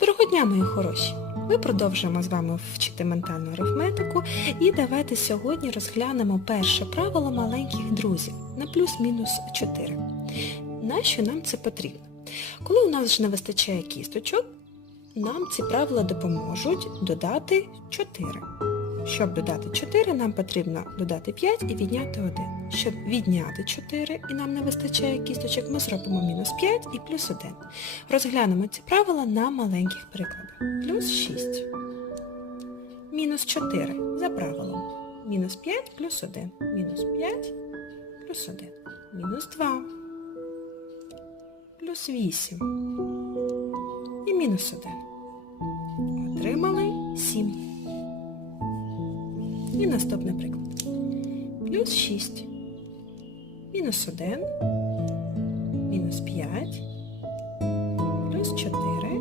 Доброго дня, мої хороші! Ми продовжуємо з вами вчити ментальну арифметику і давайте сьогодні розглянемо перше правило маленьких друзів на плюс-мінус 4. Нащо нам це потрібно? Коли у нас вже не вистачає кісточок, нам ці правила допоможуть додати 4. Щоб додати 4, нам потрібно додати 5 і відняти 1. Щоб відняти 4 і нам не вистачає кісточок, ми зробимо мінус 5 і плюс 1. Розглянемо ці правила на маленьких прикладах. Плюс 6. Мінус 4 за правилом. Мінус 5 плюс 1. Мінус 5 плюс 1. Мінус 2. Плюс 8. І мінус 1. Отримали 7. І наступний приклад. Плюс 6. Мінус 1. Мінус 5. Плюс 4.